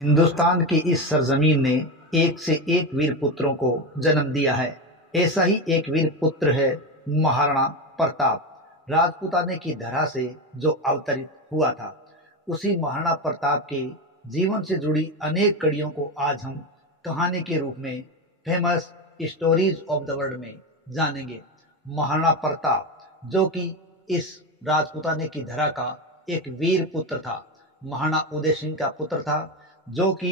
हिंदुस्तान की इस सरजमीन ने एक से एक वीर पुत्रों को जन्म दिया है। ऐसा ही एक वीर पुत्र है महाराणा प्रताप। राजपूताने की धरा से जो अवतरित हुआ था, उसी महाराणा प्रताप के जीवन से जुड़ी अनेक कड़ियों को आज हम कहानी के रूप में famous stories of the world में जानेंगे। महाराणा प्रताप जो कि इस राजपूताने की धरा का एक वीर पुत्र था, महाराणा उदय सिंह का पुत्र था, जो कि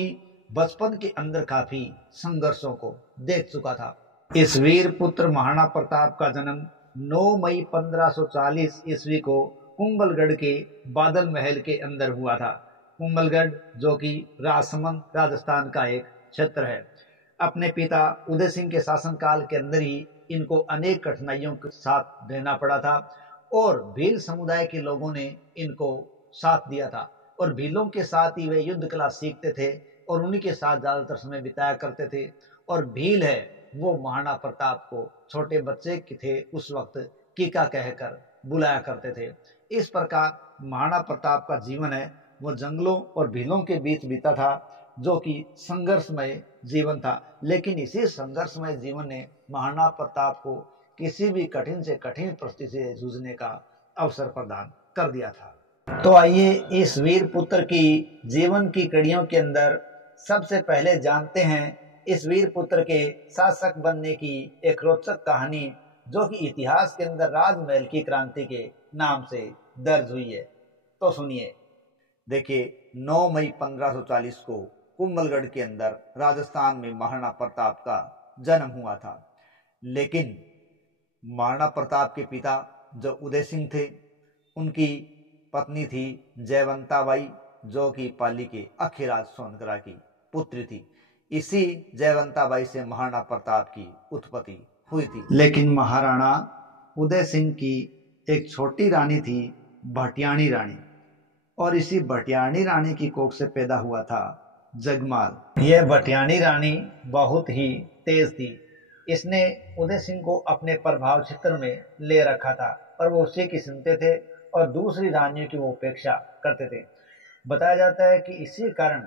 बचपन के अंदर काफी संघर्षों को देख चुका था। इस वीर पुत्र महाराणा प्रताप का जन्म 9 मई 1540 ईस्वी को कुंभलगढ़ के बादल महल के अंदर हुआ था। कुंभलगढ़ जो कि राजसमंद राजस्थान का एक क्षेत्र है। अपने पिता उदय सिंह के शासनकाल के अंदर ही इनको अनेक कठिनाइयों के साथ रहना पड़ा था और भील समुदाय के लोगों ने इनको साथ दिया था और भीलों के साथ ही वे युद्ध कला सीखते थे और उन्हीं के साथ ज्यादातर समय बिताया करते थे। और भील है वो महाराणा प्रताप को छोटे बच्चे के थे उस वक्त कीका कहकर बुलाया करते थे। इस प्रकार महाराणा प्रताप का जीवन है वो जंगलों और भीलों के बीच बीता था, जो कि संघर्षमय जीवन था। लेकिन इसी संघर्षमय जीवन ने महाराणा प्रताप को किसी भी कठिन से कठिन परिस्थिति से जूझने का अवसर प्रदान कर दिया था। तो आइए इस वीर पुत्र की जीवन की कड़ियों के अंदर सबसे पहले जानते हैं इस वीर पुत्र के शासक बनने की एक रोचक कहानी, जो कि इतिहास के अंदर राजमहल की क्रांति के नाम से दर्ज हुई है। तो सुनिए। देखिए, 9 मई 1540 को कुंभलगढ़ के अंदर राजस्थान में महाराणा प्रताप का जन्म हुआ था। लेकिन महाराणा प्रताप के पिता जो उदय सिंह थे, उनकी पत्नी थी जयवंताबाई, जो कि पाली के अखीराज सोनकरा की पुत्री थी। इसी जयवंताबाई से महाराणा प्रताप की उत्पत्ति हुई थी। लेकिन महाराणा उदय सिंह की एक छोटी रानी थी भटियाणी रानी, और इसी भटियाणी रानी की कोख से पैदा हुआ था जगमाल। यह भटियाणी रानी बहुत ही तेज थी। इसने उदय सिंह को अपने प्रभाव क्षेत्र में ले रखा था और वो उसी की सुनते थे और दूसरी रानियों की वो उपेक्षा करते थे। बताया जाता है कि इसी कारण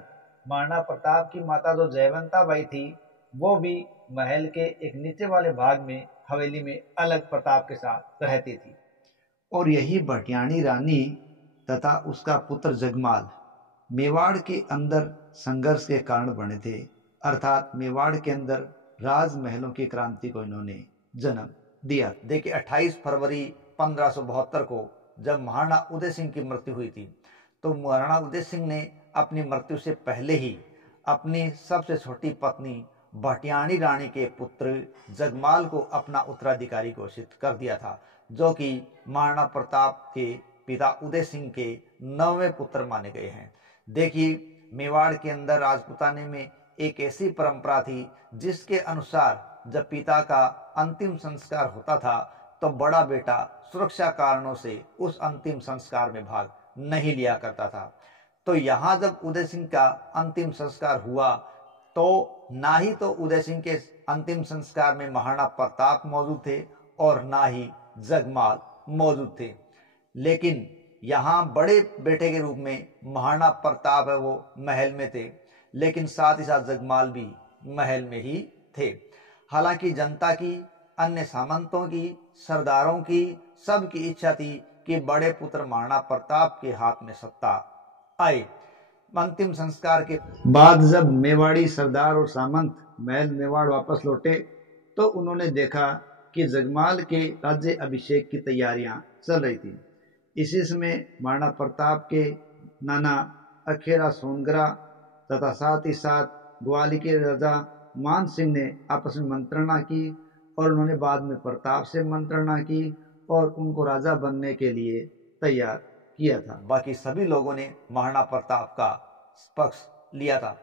महाराणा प्रताप की माता जो जयवंताबाई थी, वो भी महल के एक नीचे वाले भाग में हवेली में अलग प्रताप के साथ रहती थी। और यही भटियाणी रानी तथा उसका पुत्र जगमाल मेवाड़ के अंदर संघर्ष के कारण बने थे, अर्थात मेवाड़ के अंदर राजमहलों की क्रांति को इन्होंने जन्म दिया। देखिए, 28 फरवरी 1572 को जब महाराणा उदय सिंह की मृत्यु हुई थी, तो महाराणा उदय सिंह ने अपनी मृत्यु से पहले ही अपनी सबसे छोटी पत्नी भटियाणी रानी के पुत्र जगमाल को अपना उत्तराधिकारी घोषित कर दिया था, जो कि महाराणा प्रताप के पिता उदय सिंह के 9वें पुत्र माने गए हैं। देखिए, मेवाड़ के अंदर राजपूताने में एक ऐसी परंपरा थी जिसके अनुसार जब पिता का अंतिम संस्कार होता था तो बड़ा बेटा सुरक्षा कारणों से उस अंतिम संस्कार में भाग नहीं लिया करता था। तो यहाँ जब उदय सिंह का अंतिम संस्कार हुआ तो ना ही तो उदय सिंह के अंतिम संस्कार में महाराणा प्रताप मौजूद थे और ना ही जगमाल मौजूद थे। लेकिन यहाँ बड़े बेटे के रूप में महाराणा प्रताप है वो महल में थे, लेकिन साथ ही साथ जगमाल भी महल में ही थे। हालांकि जनता की, अन्य सामंतों की, सरदारों की, सबकी इच्छा थी कि बड़े पुत्र महाराणा प्रताप के हाथ में सत्ता आए। अंतिम संस्कार के बाद जब मेवाड़ी सरदार और सामंत महल मेवाड़ वापस लौटे तो उन्होंने देखा कि जगमाल के राज्य अभिषेक की तैयारियां चल रही थी। इसी समय महाराणा प्रताप के नाना अखेरा सोनगरा तथा साथ ही साथ ग्वालियर के राजा मान सिंह ने आपस में मंत्रणा की और उन्होंने बाद में प्रताप से मंत्रणा की और उनको राजा बनने के लिए तैयार किया था। बाकी सभी लोगों ने महाराणा प्रताप का पक्ष लिया था।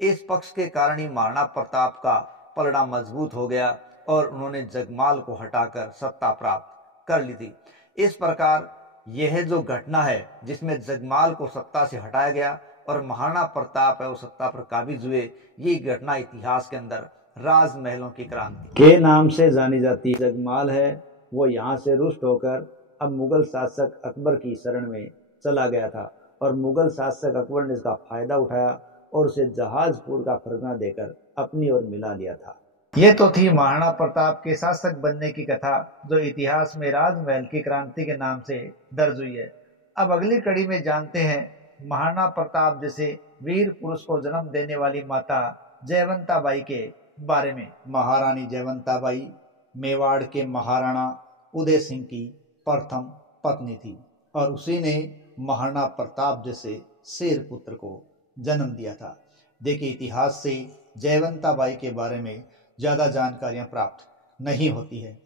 इस पक्ष के कारण ही महाराणा प्रताप का पलड़ा मजबूत हो गया और उन्होंने जगमाल को हटाकर सत्ता प्राप्त कर ली थी। इस प्रकार यह जो घटना है जिसमें जगमाल को सत्ता से हटाया गया और महाराणा प्रताप है वो सत्ता पर काबिज हुए, ये घटना इतिहास के अंदर राजमहलों की क्रांति के नाम से जानी जाती है। जगमाल है वो यहाँ से रुष्ट होकर अब मुगल शासक अकबर की शरण में चला गया था और मुगल शासक अकबर ने इसका फायदा उठाया और उसे जहाजपुर का फरगना देकर अपनी ओर मिला लिया था। ये तो थी महाराणा प्रताप के शासक बनने की कथा, जो इतिहास में राजमहल की क्रांति के नाम से दर्ज हुई है। अब अगली कड़ी में जानते हैं महाराणा प्रताप जैसे वीर पुरुष को जन्म देने वाली माता जयवंता बाई के बारे में। महारानी जयवंता बाई मेवाड़ के महाराणा उदय सिंह की प्रथम पत्नी थी और उसी ने महाराणा प्रताप जैसे शेर पुत्र को जन्म दिया था। देखिए, इतिहास से जयवंता बाई के बारे में ज़्यादा जानकारियां प्राप्त नहीं होती है।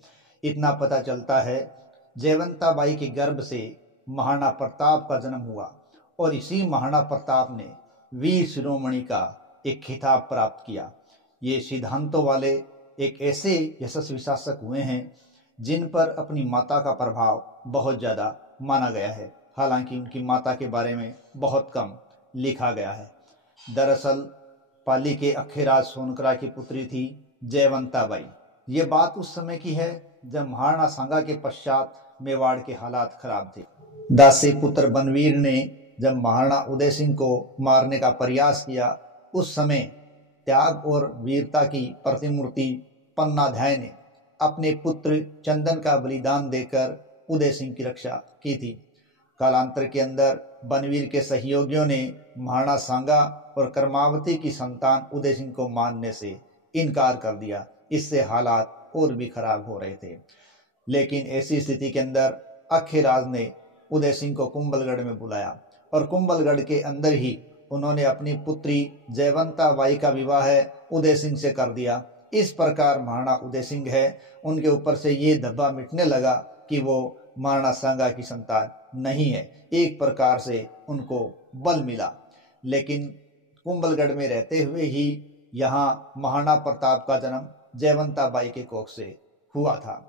इतना पता चलता है जयवंता बाई के गर्भ से महाराणा प्रताप का जन्म हुआ और इसी महाराणा प्रताप ने वीर शिरोमणि का एक खिताब प्राप्त किया। ये सिद्धांतों वाले एक ऐसे यशस्वी शासक हुए हैं जिन पर अपनी माता का प्रभाव बहुत ज़्यादा माना गया है। हालांकि उनकी माता के बारे में बहुत कम लिखा गया है। दरअसल पाली के अखेराज सोनकरा की पुत्री थी जयवंता बाई। ये बात उस समय की है जब महाराणा सांगा के पश्चात मेवाड़ के हालात खराब थे। दासी पुत्र बनवीर ने जब महाराणा उदय सिंह को मारने का प्रयास किया, उस समय त्याग और वीरता की प्रतिमूर्ति पन्नाध्याय ने अपने पुत्र चंदन का बलिदान देकर उदय सिंह की रक्षा की थी। कालांतर के अंदर बनवीर के सहयोगियों ने महाराणा सांगा और कर्मावती की संतान उदय सिंह को मारने से इनकार कर दिया। इससे हालात और भी खराब हो रहे थे। लेकिन ऐसी स्थिति के अंदर अखेराज ने उदय सिंह को कुंभलगढ़ में बुलाया और कुंभलगढ़ के अंदर ही उन्होंने अपनी पुत्री जयवंता बाई का विवाह उदय सिंह से कर दिया। इस प्रकार महाराणा उदय सिंह है, उनके ऊपर से ये धब्बा मिटने लगा कि वो महाराणा सांगा की संतान नहीं है। एक प्रकार से उनको बल मिला। लेकिन कुंभलगढ़ में रहते हुए ही यहाँ महाराणा प्रताप का जन्म जयवंता बाई के कोख से हुआ था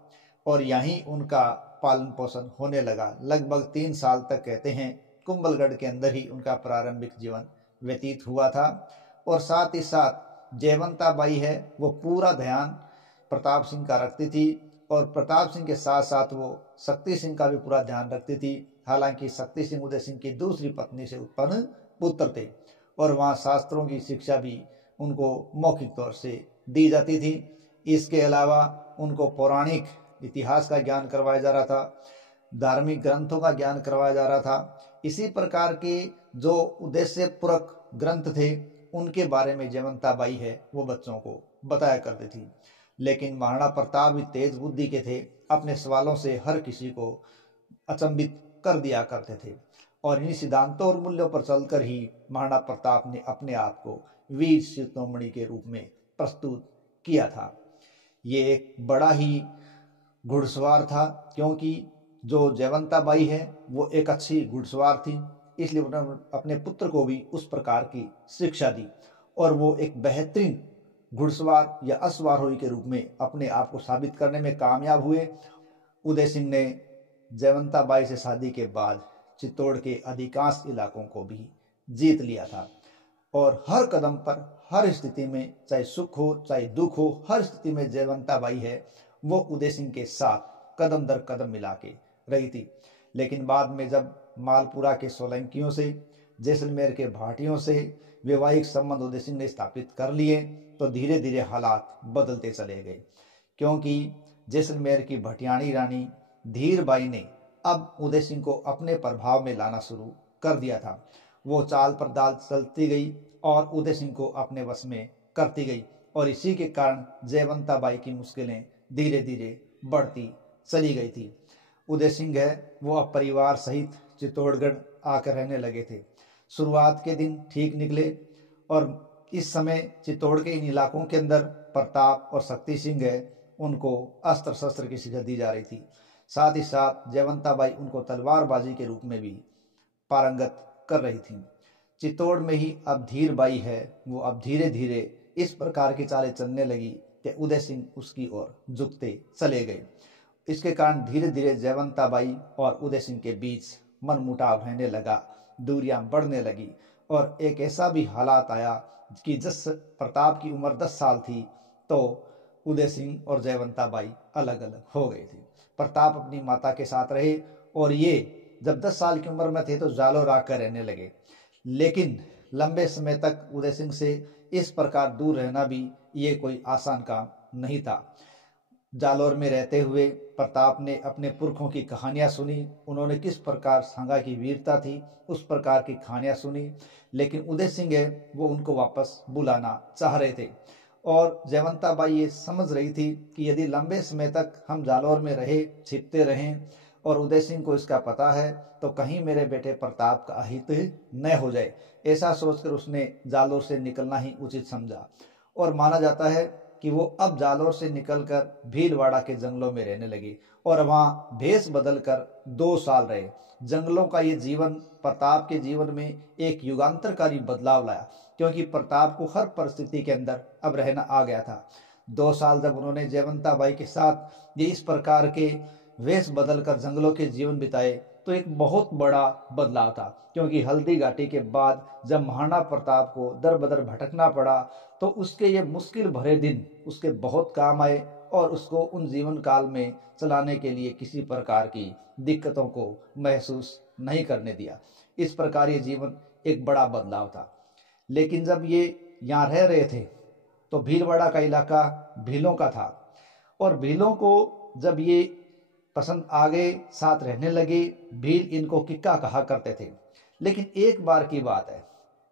और यहीं उनका पालन पोषण होने लगा। लगभग 3 साल तक कहते हैं कुंभलगढ़ के अंदर ही उनका प्रारंभिक जीवन व्यतीत हुआ था। और साथ ही साथ जयवंता बाई है वो पूरा ध्यान प्रताप सिंह का रखती थी और प्रताप सिंह के साथ साथ वो शक्ति सिंह का भी पूरा ध्यान रखती थी। हालांकि शक्ति सिंह उदय सिंह की दूसरी पत्नी से उत्पन्न पुत्र थे और वहाँ शास्त्रों की शिक्षा भी उनको मौखिक तौर से दी जाती थी। इसके अलावा उनको पौराणिक इतिहास का ज्ञान करवाया जा रहा था, धार्मिक ग्रंथों का ज्ञान करवाया जा रहा था। इसी प्रकार के जो उद्देश्यपूर्वक ग्रंथ थे उनके बारे में जयवंता बाई है वो बच्चों को बताया करती थी। लेकिन महाराणा प्रताप भी तेज बुद्धि के थे, अपने सवालों से हर किसी को अचंभित कर दिया करते थे और इन्हीं सिद्धांतों और मूल्यों पर चलकर ही महाराणा प्रताप ने अपने आप को वीर शिरोमणि के रूप में प्रस्तुत किया था। ये एक बड़ा ही घुड़सवार था, क्योंकि जो जयवंता बाई है वो एक अच्छी घुड़सवार थी, इसलिए उन्होंने अपने पुत्र को भी उस प्रकार की शिक्षा दी और वो एक बेहतरीन घुड़सवार या अश्वारोही के रूप में अपने आप को साबित करने में कामयाब हुए। उदय सिंह ने जयवंता बाई से शादी के बाद चित्तौड़ के अधिकांश इलाकों को भी जीत लिया था और हर कदम पर, हर स्थिति में, चाहे सुख हो चाहे दुख हो, हर स्थिति में जयवंता बाई है वो उदय सिंह के साथ कदम दर कदम मिला के रही थी। लेकिन बाद में जब मालपुरा के सोलंकियों से, जैसलमेर के भाटियों से वैवाहिक संबंध उदय सिंह ने स्थापित कर लिए तो धीरे धीरे हालात बदलते चले गए, क्योंकि जैसलमेर की भटियाणी रानी धीर बाई ने अब उदय सिंह को अपने प्रभाव में लाना शुरू कर दिया था। वो चाल पर दाल चलती गई और उदय सिंह को अपने वश में करती गई और इसी के कारण जयवंता बाई की मुश्किलें धीरे धीरे बढ़ती चली गई थी। उदय सिंह है वो अब परिवार सहित चित्तौड़गढ़ आकर रहने लगे थे। शुरुआत के दिन ठीक निकले और इस समय चित्तौड़ के इन इलाकों के अंदर प्रताप और शक्ति सिंह है उनको अस्त्र शस्त्र की शिक्षा दी जा रही थी। साथ ही साथ जयवंता बाई उनको तलवारबाजी के रूप में भी पारंगत कर रही थी। चित्तौड़ में ही अब धीर बाई है वो अब धीरे धीरे इस प्रकार की चालें चलने लगी कि उदय सिंह उसकी ओर झुकते चले गए। इसके कारण धीरे धीरे जयवंता बाई और उदय सिंह के बीच मनमुटाव रहने लगा, दूरियां बढ़ने लगी और एक ऐसा भी हालात आया कि जिस प्रताप की उम्र 10 साल थी तो उदय सिंह और जयवंता बाई अलग अलग हो गए थे। प्रताप अपनी माता के साथ रहे और ये जब 10 साल की उम्र में थे तो जालो राग कर रहने लगे। लेकिन लंबे समय तक उदय सिंह से इस प्रकार दूर रहना भी ये कोई आसान काम नहीं था। जालौर में रहते हुए प्रताप ने अपने पुरखों की कहानियां सुनी, उन्होंने किस प्रकार सांगा की वीरता थी उस प्रकार की कहानियां सुनी, लेकिन उदय सिंह है वो उनको वापस बुलाना चाह रहे थे। और जयवंता बाई ये समझ रही थी कि यदि लंबे समय तक हम जालौर में रहे, छिपते रहें और उदय सिंह को इसका पता है तो कहीं मेरे बेटे प्रताप का अहित न हो जाए। ऐसा सोचकर उसने जालौर से निकलना ही उचित समझा और माना जाता है कि वो अब जालौर से निकलकर भीलवाड़ा के जंगलों में रहने लगे और वहां भेष बदलकर 2 साल रहे। जंगलों का ये जीवन प्रताप के जीवन में एक युगांतरकारी बदलाव लाया, क्योंकि प्रताप को हर परिस्थिति के अंदर अब रहना आ गया था। 2 साल जब उन्होंने जयवंता बाई के साथ ये इस प्रकार के वेश बदलकर जंगलों के जीवन बिताए तो एक बहुत बड़ा बदलाव था, क्योंकि हल्दी घाटी के बाद जब महाराणा प्रताप को दर बदर भटकना पड़ा तो उसके ये मुश्किल भरे दिन उसके बहुत काम आए और उसको उन जीवन काल में चलाने के लिए किसी प्रकार की दिक्कतों को महसूस नहीं करने दिया। इस प्रकार ये जीवन एक बड़ा बदलाव था। लेकिन जब ये यहाँ रह रहे थे तो भीलवाड़ा का इलाका भीलों का था और भीलों को जब ये पसंद आ गए, साथ रहने लगे, भील इनको किक्का कहा करते थे। लेकिन एक बार की बात है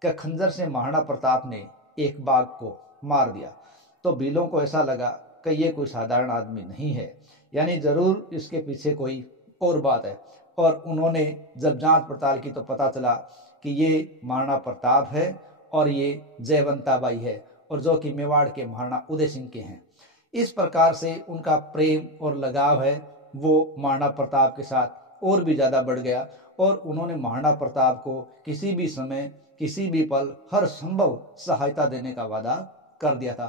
कि खंजर से महाराणा प्रताप ने एक बाघ को मार दिया तो भीलों को ऐसा लगा कि ये कोई साधारण आदमी नहीं है, यानी जरूर इसके पीछे कोई और बात है। और उन्होंने जब जांच पड़ताल की तो पता चला कि ये महाराणा प्रताप है और ये जयवंता बाई है और जो कि मेवाड़ के महाराणा उदय सिंह के हैं। इस प्रकार से उनका प्रेम और लगाव है वो महाराणा प्रताप के साथ और भी ज़्यादा बढ़ गया और उन्होंने महाराणा प्रताप को किसी भी समय, किसी भी पल हर संभव सहायता देने का वादा कर दिया था।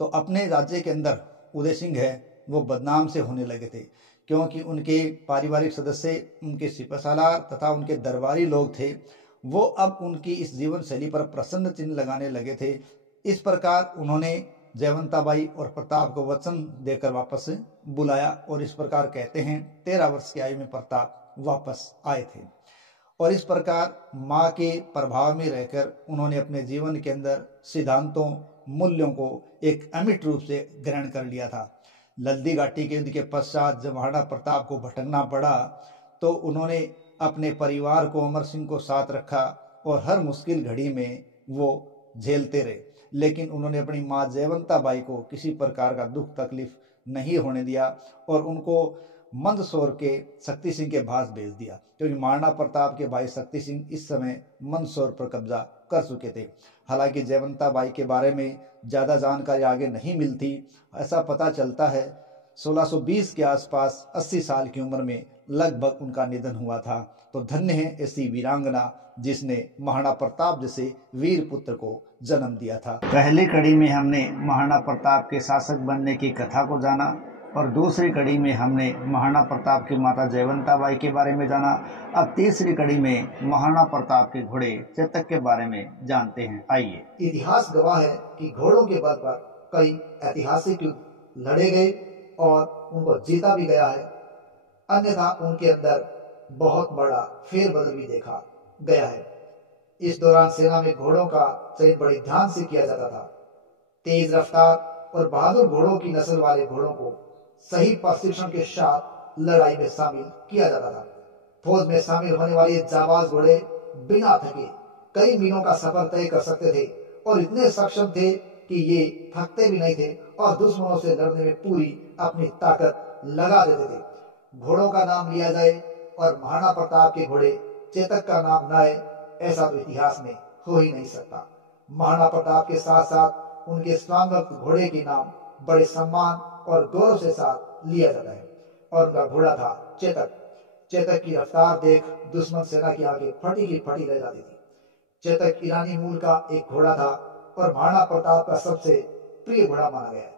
तो अपने राज्य के अंदर उदय सिंह है वो बदनाम से होने लगे थे, क्योंकि उनके पारिवारिक सदस्य, उनके सिपहसालार तथा उनके दरबारी लोग थे, वो अब उनकी इस जीवन शैली पर प्रसन्न चिन्ह लगाने लगे थे। इस प्रकार उन्होंने जयवंता बाई और प्रताप को वचन देकर वापस बुलाया और इस प्रकार कहते हैं 13 वर्ष की आयु में प्रताप वापस आए थे। और इस प्रकार माँ के प्रभाव में रहकर उन्होंने अपने जीवन के अंदर सिद्धांतों, मूल्यों को एक अमिट रूप से ग्रहण कर लिया था। लल्दी घाटी के युद्ध के पश्चात जब महाराणा प्रताप को भटकना पड़ा तो उन्होंने अपने परिवार को, अमर सिंह को साथ रखा और हर मुश्किल घड़ी में वो झेलते रहे। लेकिन उन्होंने अपनी माँ जयवंता बाई को किसी प्रकार का दुख तकलीफ नहीं होने दिया और उनको मंदसौर के शक्ति सिंह के पास भेज दिया, क्योंकि महाराणा प्रताप के भाई शक्ति सिंह इस समय मंदसौर पर कब्जा कर चुके थे। हालांकि जयवंता बाई के बारे में ज़्यादा जानकारी आगे नहीं मिलती। ऐसा पता चलता है 1620 के आसपास 80 साल की उम्र में लगभग उनका निधन हुआ था। तो धन्य है ऐसी वीरांगना जिसने महाराणा प्रताप जैसे वीर पुत्र को जन्म दिया था। पहली कड़ी में हमने महाराणा प्रताप के शासक बनने की कथा को जाना और दूसरी कड़ी में हमने महाराणा प्रताप की माता जयवंता बाई के बारे में जाना। अब तीसरी कड़ी में महाराणा प्रताप के घोड़े चेतक के बारे में जानते हैं। आइए। इतिहास गवाह है कि घोड़ों के बल पर कई ऐतिहासिक युद्ध लड़े गए और उनको जीता भी गया है, अन्यथा उनके अंदर बहुत बड़ा फेरबदल भी देखा गया है। इस दौरान सेना में घोड़ों का चयन बड़े ध्यान से किया जाता था। तेज रफ्तार और बहादुर घोड़ों की नस्ल वाले घोड़ों को सही प्रशिक्षण के साथ लड़ाई में शामिल किया जाता था। फौज में शामिल होने वाले जाबाज घोड़े बिना थके कई मीलों का सफर तय कर सकते थे और इतने सक्षम थे कि ये थकते भी नहीं थे और दुश्मनों से लड़ने में पूरी अपनी ताकत लगा देते थे। घोड़ों का नाम लिया जाए और महाराणा प्रताप के घोड़े चेतक का नाम न आए, ऐसा तो इतिहास में हो ही नहीं सकता। महाराणा प्रताप के साथ साथ उनके स्वांगत घोड़े के नाम बड़े सम्मान और गौरव से साथ लिया जाता है और उनका घोड़ा था चेतक। चेतक की रफ्तार देख दुश्मन सेना की आंखें फटी की फटी रह जाती थी। चेतक ईरानी मूल का एक घोड़ा था और महाराणा प्रताप का सबसे प्रिय घोड़ा माना गया है।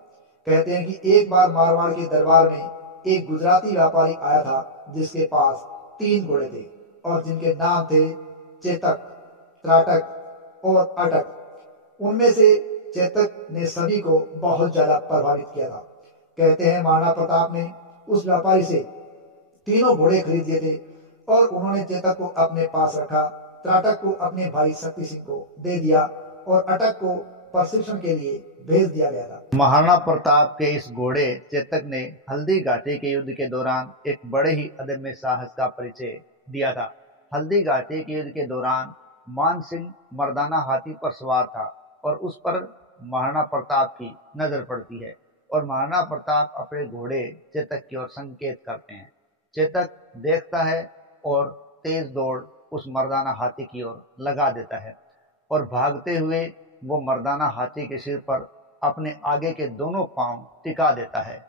कहते हैं कि एक बार मारवाड़ के दरबार में एक गुजराती व्यापारी आया था जिसके पास 3 घोड़े थे और जिनके नाम थे चेतक, त्राटक और अटक। उनमें से चेतक ने सभी को बहुत ज्यादा प्रभावित किया था। कहते हैं महाराणा प्रताप ने उस व्यापारी से 3 घोड़े खरीद लिए थे और उन्होंने चेतक को अपने पास रखा त्राटक को अपने भाई शक्ति सिंह को दे दिया और अटक को प्रशिक्षण के लिए भेज दिया गया था। महाराणा प्रताप के इस घोड़े चेतक ने हल्दी घाटी के युद्ध के दौरान एक बड़े ही अदम्य साहस का परिचय दिया था। हल्दी घाटी के युद्ध के दौरान मान सिंह मर्दाना हाथी पर सवार था और उस पर महाराणा प्रताप की नजर पड़ती है और महाराणा प्रताप अपने घोड़े चेतक की ओर संकेत करते हैं। चेतक देखता है और तेज दौड़ उस मर्दाना हाथी की ओर लगा देता है और भागते हुए वो मर्दाना हाथी के सिर पर अपने आगे के दोनों पांव टिका देता है।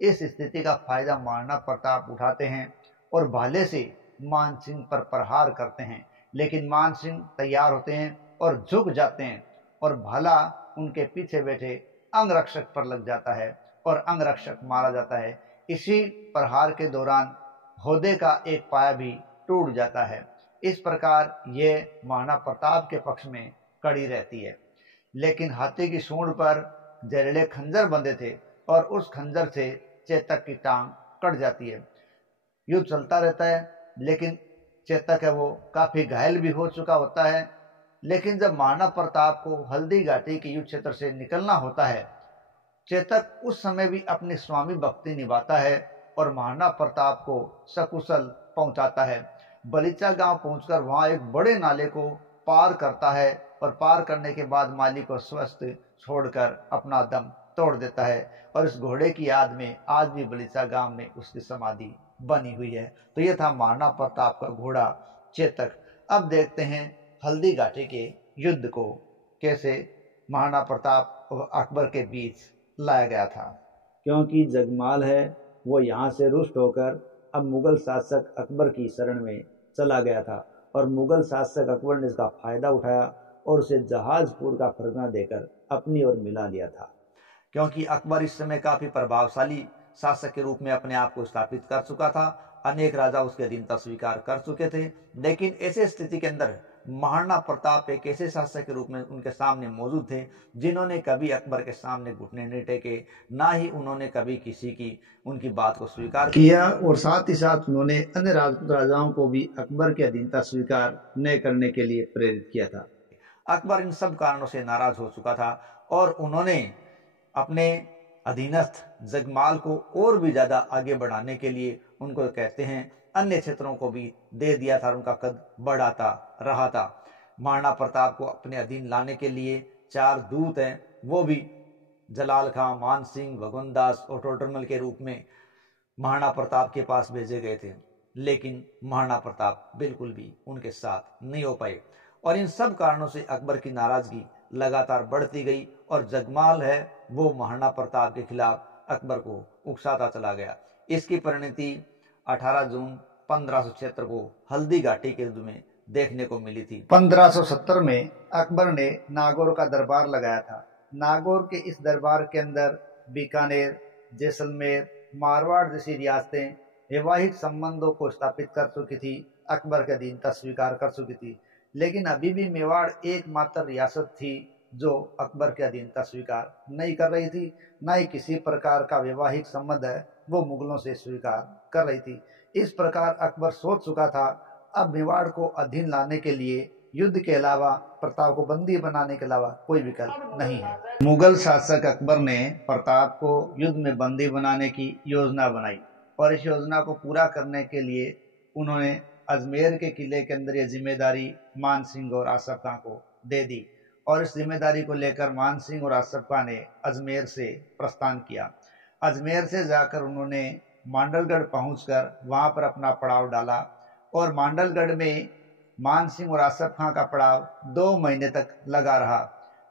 इस स्थिति का फायदा महाराणा प्रताप उठाते हैं और भाले से मान सिंह पर प्रहार करते हैं, लेकिन मान सिंह तैयार होते हैं और झुक जाते हैं और भाला उनके पीछे बैठे अंगरक्षक पर लग जाता है और अंगरक्षक मारा जाता है। इसी प्रहार के दौरान होदे का एक पाया भी टूट जाता है। इस प्रकार यह महाराणा प्रताप के पक्ष में कड़ी रहती है, लेकिन हाथी की सूंड पर जहरीले खंजर बंधे थे और उस खंजर से चेतक की टांग कट जाती है। युद्ध चलता रहता है, लेकिन चेतक है वो काफी घायल भी हो चुका होता है। लेकिन जब महाराणा प्रताप को हल्दी घाटी के युद्ध क्षेत्र से निकलना होता है, चेतक उस समय भी अपनी स्वामी भक्ति निभाता है और महाराणा प्रताप को सकुशल पहुंचाता है। बलीचा गांव पहुंचकर वहां एक बड़े नाले को पार करता है और पार करने के बाद माली को स्वस्थ छोड़कर अपना दम तोड़ देता है और इस घोड़े की याद में आज भी बलीचा गांव में उसकी समाधि बनी हुई है। तो ये था महाराणा प्रताप का घोड़ा चेतक। अब देखते हैं हल्दी घाटी के युद्ध को कैसे महाराणा प्रताप और अकबर के बीच लाया गया था। क्योंकि जगमाल है वो यहाँ से रुष्ट होकर अब मुगल शासक अकबर की शरण में चला गया था और मुगल शासक अकबर ने इसका फायदा उठाया और उसे जहाजपुर का फरमान देकर अपनी ओर मिला लिया था। क्योंकि अकबर इस समय काफी प्रभावशाली शासक के रूप में अपने आप को स्थापित कर चुका था, अनेक राजा उसके अधीनता स्वीकार कर चुके थे। लेकिन ऐसे स्थिति के अंदर महाराणा प्रताप एक ऐसे शासक के रूप में उनके सामने मौजूद थे जिन्होंने कभी अकबर के सामने घुटने नहीं टेके, ना ही उन्होंने कभी किसी की उनकी बात को स्वीकार किया और साथ ही साथ उन्होंने अन्य राजपूत राजाओं को भी अकबर की अधीनता स्वीकार न करने के लिए प्रेरित किया था। अकबर इन सब कारणों से नाराज हो चुका था और उन्होंने अपने अधीनस्थ जगमाल को और भी ज्यादा आगे बढ़ाने के लिए उनको कहते हैं अन्य क्षेत्रों को भी दे दिया था। उनका कद बढ़ाता रहा था। महाराणा प्रताप को अपने अधीन लाने के लिए 4 दूत हैं, वो भी जलाल खां, मान सिंह, भगवनदास और टोडरमल के रूप में महाराणा प्रताप के पास भेजे गए थे। लेकिन महाराणा प्रताप बिल्कुल भी उनके साथ नहीं हो पाए और इन सब कारणों से अकबर की नाराजगी लगातार बढ़ती गई और जगमाल है वो महाराणा प्रताप के खिलाफ अकबर को उकसाता चला गया। इसकी परिणति 18 जून 1576 को हल्दी घाटी के युद्ध में देखने को मिली थी। 1570 में अकबर ने नागौर का दरबार लगाया था। नागौर के इस दरबार के अंदर बीकानेर, जैसलमेर, मारवाड़ जैसी रियासतें वैवाहिक संबंधों को स्थापित कर चुकी थी, अकबर की अधीनता स्वीकार कर चुकी थी। लेकिन अभी भी मेवाड़ एकमात्र रियासत थी जो अकबर की अधीनता स्वीकार नहीं कर रही थी, न ही किसी प्रकार का वैवाहिक संबंध है वो मुगलों से स्वीकार कर रही थी। इस प्रकार अकबर सोच चुका था अब मेवाड़ को अधीन लाने के लिए युद्ध के अलावा, प्रताप को बंदी बनाने के अलावा कोई विकल्प नहीं है। मुगल शासक अकबर ने प्रताप को युद्ध में बंदी बनाने की योजना बनाई और इस योजना को पूरा करने के लिए उन्होंने अजमेर के किले के अंदर ये जिम्मेदारी मान सिंह और आसफ खां को दे दी और इस जिम्मेदारी को लेकर मान सिंह और आसफ खां ने अजमेर से प्रस्थान किया। अजमेर से जाकर उन्होंने मांडलगढ़ पहुंचकर वहां पर अपना पड़ाव डाला और मांडलगढ़ में मान सिंह और आसफ खां का पड़ाव 2 महीने तक लगा रहा।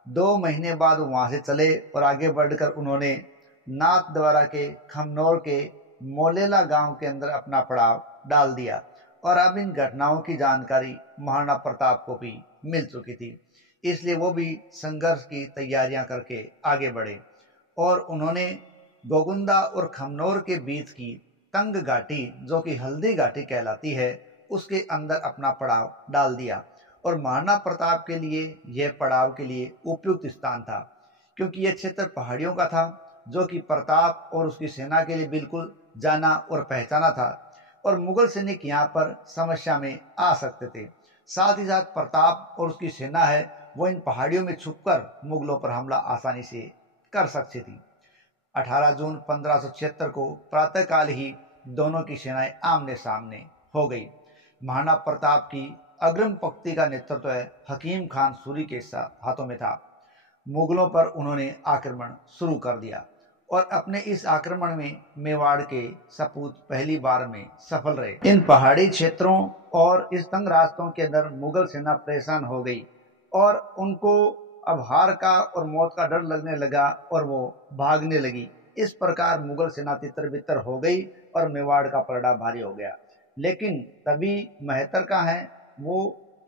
2 महीने बाद वहां से चले और आगे बढ़कर उन्होंने नाथद्वारा के खमनौर के मोलेला गांव के अंदर अपना पड़ाव डाल दिया और अब इन घटनाओं की जानकारी महाराणा प्रताप को भी मिल चुकी थी, इसलिए वो भी संघर्ष की तैयारियां करके आगे बढ़े और उन्होंने गोगुंदा और खमनौर के बीच की तंग घाटी जो कि हल्दी घाटी कहलाती है उसके अंदर अपना पड़ाव डाल दिया और महाराणा प्रताप के लिए यह पड़ाव के लिए उपयुक्त स्थान था क्योंकि यह क्षेत्र पहाड़ियों का था जो कि प्रताप और उसकी सेना के लिए बिल्कुल जाना और पहचाना था और मुगल सैनिक यहाँ पर समस्या में आ सकते थे। साथ ही साथ प्रताप और उसकी सेना है वो इन पहाड़ियों में छुपकर मुगलों पर हमला आसानी से कर सकती थी। 18 जून 1576 को प्रातःकाल ही दोनों की सेनाएं आमने सामने हो गई। महाराणा प्रताप की अग्रिम पंक्ति का नेतृत्व हकीम खान सूरी के हाथों में था। मुगलों पर उन्होंने आक्रमण शुरू कर दिया और अपने इस आक्रमण में मेवाड़ के सपूत पहली बार में सफल रहे। इन पहाड़ी क्षेत्रों और इस तंग रास्तों के अंदर मुगल सेना परेशान हो गई और उनको अब हार का और मौत का डर लगने लगा और वो भागने लगी। इस प्रकार मुगल सेना तितर बितर हो गई और मेवाड़ का पलड़ा भारी हो गया। लेकिन तभी मेहतर का है वो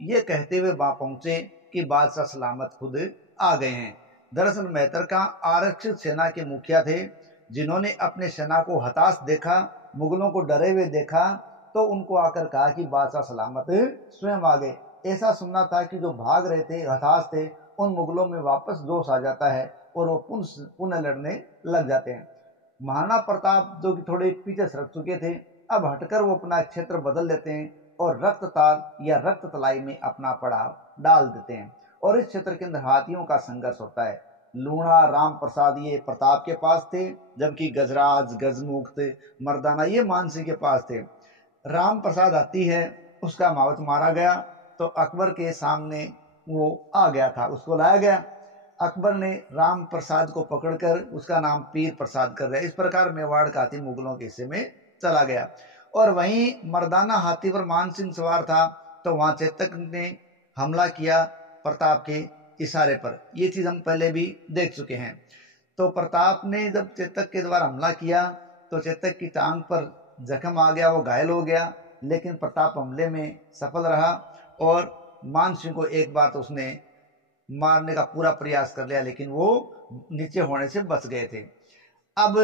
ये कहते हुए वहां पहुंचे कि बादशाह सलामत खुद आ गए हैं। दरअसल मेहतर का आरक्षित सेना के मुखिया थे, जिन्होंने अपने सेना को हताश देखा, मुगलों को डरे हुए देखा, तो उनको आकर कहा कि बादशाह सलामत स्वयं आ गए। ऐसा सुनना था कि जो भाग रहे थे, हताश थे, उन मुगलों में वापस जोश आ जाता है और वो पुनः लड़ने लग जाते हैं। महाराणा प्रताप जो कि थोड़े पीछे सरक चुके थे, अब हटकर वो अपना क्षेत्र बदल लेते हैं और रक्तताल या रक्त तलाई में अपना पड़ाव डाल देते हैं और इस क्षेत्र के अंदर हाथियों का संघर्ष होता है। लूणा, राम प्रसाद ये प्रताप के पास थे, जबकि गजराज, गजमुक्त, मर्दाना ये मानसी के पास थे। राम प्रसाद हाथी है, उसका मावत मारा गया तो अकबर के सामने वो आ गया था, उसको लाया गया। अकबर ने राम प्रसाद को पकड़कर उसका नाम पीर प्रसाद कर दिया। इस प्रकार मेवाड़ का हाथी मुगलों के हिस्से में चला गया और वहीं मर्दाना हाथी पर मान सिंह सवार था, तो वहां चेतक ने हमला किया प्रताप के इशारे पर। ये चीज हम पहले भी देख चुके हैं। तो प्रताप ने जब चेतक के द्वारा हमला किया तो चेतक की टांग पर जख्म आ गया, वो घायल हो गया, लेकिन प्रताप हमले में सफल रहा और मान सिंह को एक बार तो उसने मारने का पूरा प्रयास कर लिया, लेकिन वो नीचे होने से बच गए थे। अब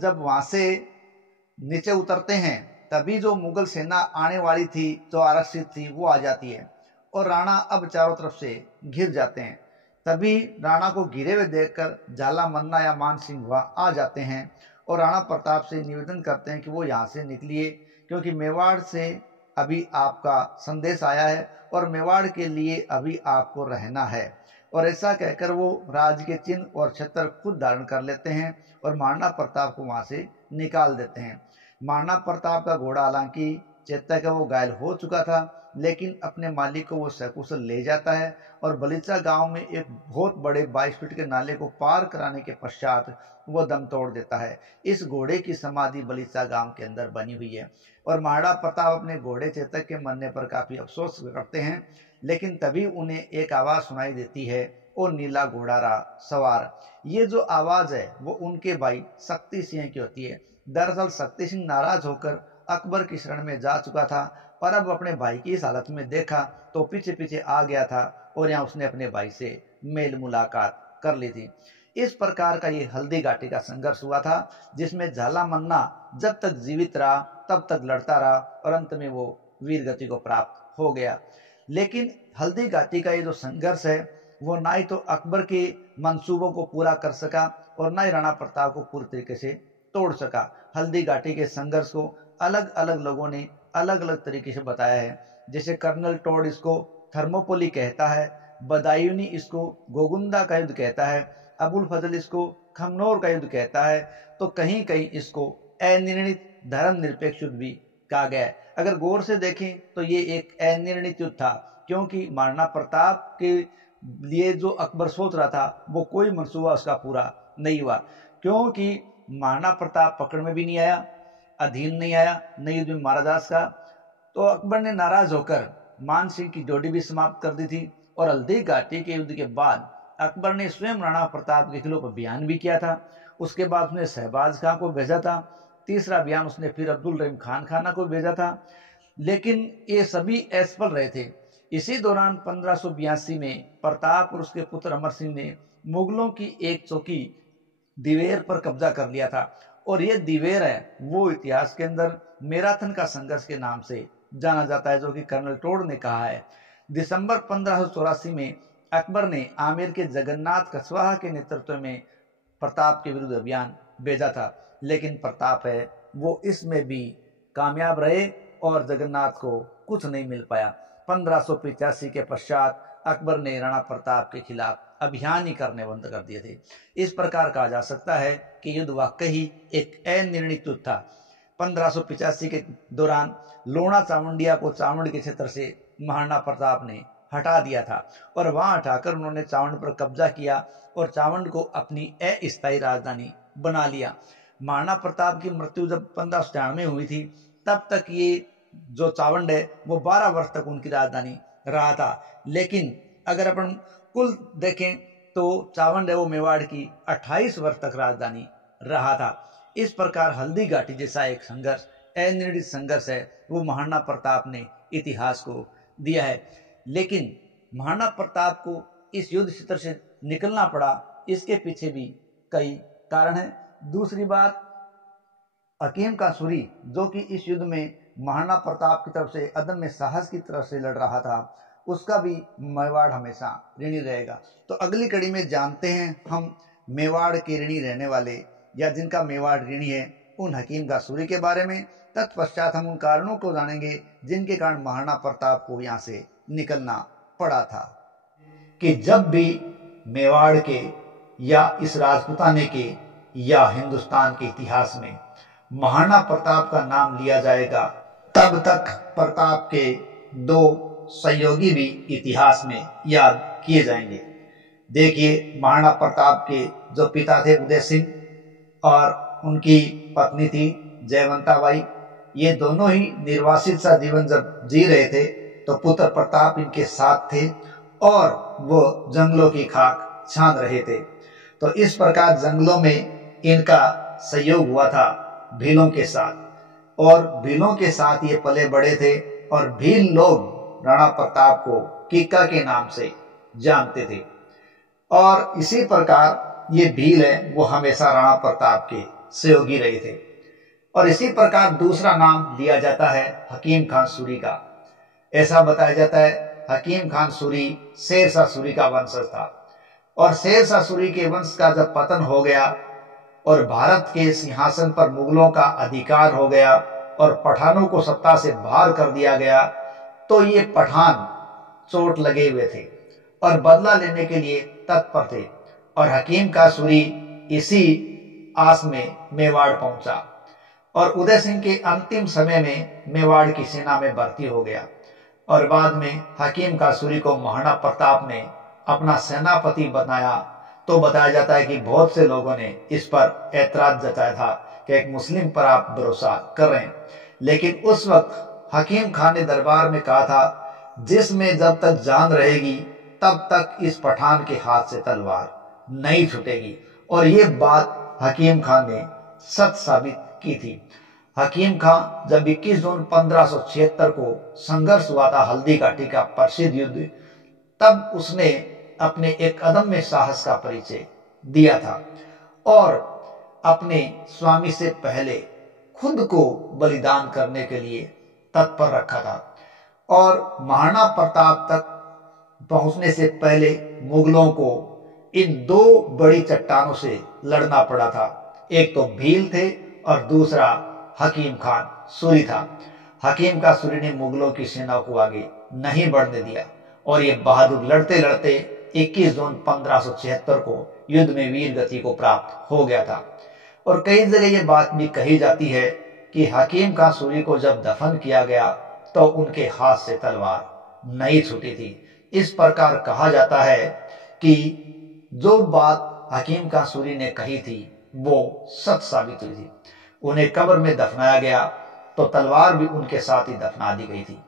जब वहां से नीचे उतरते हैं तभी जो मुगल सेना आने वाली थी, जो आरक्षित थी, वो आ जाती है और राणा अब चारों तरफ से घिर जाते हैं। तभी राणा को घिरे हुए देखकर झाला मन्ना या मान सिंह वहां आ जाते हैं और राणा प्रताप से निवेदन करते हैं कि वो यहाँ से निकलिए, क्योंकि मेवाड़ से अभी आपका संदेश आया है और मेवाड़ के लिए अभी आपको रहना है। और ऐसा कहकर वो राज के चिन्ह और छत्र खुद धारण कर लेते हैं और महाराणा प्रताप को वहां से निकाल देते हैं। महाराणा प्रताप का घोड़ा हालांकि चेतक का वो घायल हो चुका था, लेकिन अपने मालिक को वो सकुशल ले जाता है और बलीचा गांव में एक बहुत बड़े 22 फीट के नाले को पार कराने के पश्चात वो दम तोड़ देता है। इस घोड़े की समाधि बलीचा गांव के अंदर बनी हुई है और महाराणा प्रताप अपने घोड़े चेतक के मरने पर काफी अफसोस करते हैं। लेकिन तभी उन्हें एक आवाज सुनाई देती है, ओ नीला घोड़ा रा सवार। ये जो आवाज है वो उनके भाई शक्ति सिंह की होती है। दरअसल शक्ति सिंह नाराज होकर अकबर की शरण में जा चुका था और अब अपने भाई की इस हालत में देखा तो पीछे पीछे आ गया था और यहाँ उसने अपने भाई से मेल मुलाकात कर ली थी। इस प्रकार का ये हल्दी घाटी का संघर्ष हुआ था, जिसमें झाला मन्ना जब तक जीवित रहा तब तक लड़ता रहा और अंत में वो वीर गति को प्राप्त हो गया। लेकिन हल्दी घाटी का ये जो संघर्ष है वो ना ही तो अकबर के मंसूबों को पूरा कर सका और ना ही राणा प्रताप को पूरी तरीके से तोड़ सका। हल्दी घाटी के संघर्ष को अलग अलग लोगों ने अलग अलग तरीके से बताया है। जैसे कर्नल टोड इसको थर्मोपोली कहता है, बदायूनी इसको गोगुंदा का युद्ध कहता है, अबुल फजल इसको खमनोर का युद्ध कहता है, तो कहीं कहीं इसको अनिर्णित धर्मनिरपेक्ष युद्ध भी कहा गया है। अगर गौर से देखें तो ये एक अनिर्णित युद्ध था, क्योंकि महाराणा प्रताप के लिए जो अकबर सोच रहा था वो कोई मंसूबा उसका पूरा नहीं हुआ, क्योंकि महाराणा प्रताप पकड़ में भी नहीं आया, अधीन नहीं आया, न युद्ध में मारा जा सका। तो अकबर ने नाराज होकर मान सिंह की जोड़ी भी समाप्त कर दी थी और हल्दी घाटी के युद्ध के बाद अकबर ने स्वयं राणा प्रताप के खिलाफ अभियान भी किया था। उसके बाद उसने शहबाज खां को भेजा था, तीसरा अभियान उसने फिर अब्दुल रहीम खान खाना को भेजा था, लेकिन ये सभी असफल रहे थे। इसी दौरान 1582 में प्रताप और उसके पुत्र अमर सिंह ने मुगलों की एक चौकी दिवेर पर कब्जा कर लिया था और ये दिवेर है वो इतिहास के अंदर मैराथन का संघर्ष के नाम से जाना जाता है, जो कि कर्नल टोड ने कहा है। दिसंबर 1584 में अकबर ने आमेर के जगन्नाथ कछवाहा के नेतृत्व में प्रताप के विरुद्ध अभियान भेजा था, लेकिन प्रताप है वो इसमें भी कामयाब रहे और जगन्नाथ को कुछ नहीं मिल पाया। 1585 के पश्चात अकबर ने राणा प्रताप के खिलाफ अभियान ही करने बंद कर दिए थे। इस प्रकार कहा जा सकता है कि युद्ध वाकई एक अनिर्णित युद्ध था। 1585 के दौरान लोणा चामुंडिया को चामुंड के क्षेत्र से महाराणा प्रताप ने हटा दिया था और वहां हटाकर उन्होंने चामुंड पर कब्जा किया और चामुंड को अपनी अस्थायी राजधानी बना लिया। महाराणा प्रताप की मृत्यु जब 1596 में हुई थी, तब तक ये जो चावंड है वो 12 वर्ष तक उनकी राजधानी रहा था। लेकिन अगर अपन कुल देखें तो चावंड है वो मेवाड़ की 28 वर्ष तक राजधानी रहा था। इस प्रकार हल्दी घाटी जैसा एक संघर्ष, अनिर्णित संघर्ष है, वो महाराणा प्रताप ने इतिहास को दिया है। लेकिन महाराणा प्रताप को इस युद्ध क्षेत्र से निकलना पड़ा, इसके पीछे भी कई कारण हैं। दूसरी बात, हकीम का सूरी जो कि इस युद्ध में महाराणा प्रताप की तरफ से अदम्य साहस की तरफ से लड़ रहा था, उसका भी मेवाड़ हमेशा ऋणी रहेगा। तो अगली कड़ी में जानते हैं हम मेवाड़ के ऋणी रहने वाले या जिनका मेवाड़ ऋणी है उन हकीम का सूरी के बारे में। तत्पश्चात हम उन कारणों को जानेंगे जिनके कारण महाराणा प्रताप को यहाँ से निकलना पड़ा था। कि जब भी मेवाड़ के या इस राजपूताने के या हिंदुस्तान के इतिहास में महाराणा प्रताप का नाम लिया जाएगा, तब तक प्रताप के दो सहयोगी भी इतिहास में याद किए जाएंगे। देखिए, महाराणा प्रताप के जो पिता थे उदय सिंह और उनकी पत्नी थी जयवंताबाई, ये दोनों ही निर्वासित सा जीवन जब जी रहे थे तो पुत्र प्रताप इनके साथ थे और वो जंगलों की खाक छान रहे थे। तो इस प्रकार जंगलों में इनका सहयोग हुआ था भीलों के साथ और भीलों के साथ ये पले बड़े थे और भील लोग राणा प्रताप को किक्का के नाम से जानते थे और इसी प्रकार ये भील है वो हमेशा राणा प्रताप के सहयोगी रहे थे। और इसी प्रकार दूसरा नाम लिया जाता है हकीम खान सूरी का। ऐसा बताया जाता है हकीम खान सूरी शेरशाह सूरी का वंशज था और शेरशाह सूरी के वंश का जब पतन हो गया और भारत के सिंहासन पर मुगलों का अधिकार हो गया और पठानों को सत्ता से बाहर कर दिया गया, तो ये पठान चोट लगे हुए थे और बदला लेने के लिए तत्पर थे और हकीम का सूरी इसी आस में मेवाड़ पहुंचा और उदय सिंह के अंतिम समय में मेवाड़ की सेना में भर्ती हो गया और बाद में हकीम का सूरी को महाराणा प्रताप ने अपना सेनापति बनाया। तो बताया जाता है कि बहुत से लोगों ने इस पर ऐतराज जताया था कि एक मुस्लिम पर आप भरोसा कर रहे हैं, लेकिन उस वक्त हकीम खान ने दरबार में कहा था जिसमें जब तक जान रहेगी तब तक इस पठान के हाथ से तलवार नहीं छूटेगी। और ये बात हकीम खान ने सच साबित की थी। हकीम खान जब 21 जून 1576 को संघर्ष हुआ था हल्दी घाटी का प्रसिद्ध युद्ध, तब उसने अपने एक अदम्य साहस का परिचय दिया था और अपने स्वामी से पहले खुद को बलिदान करने के लिए तत्पर रखा था और महाराणा प्रताप तक पहुंचने से पहले मुगलों को इन दो बड़ी चट्टानों से लड़ना पड़ा था। एक तो भील थे और दूसरा हकीम खान सूरी था। हकीम का सूरी ने मुगलों की सेना को आगे नहीं बढ़ने दिया और ये बहादुर लड़ते लड़ते 21 जून 1576 को युद्ध में वीर गति को प्राप्त हो गया था। और कई जगह ये बात भी कही जाती है कि हकीम का सूरी को जब दफन किया गया तो उनके हाथ से तलवार नहीं छूटी थी। इस प्रकार कहा जाता है कि जो बात हकीम का सूरी ने कही थी वो सच साबित हुई थी। उन्हें कब्र में दफनाया गया तो तलवार भी उनके साथ ही दफना दी गई थी।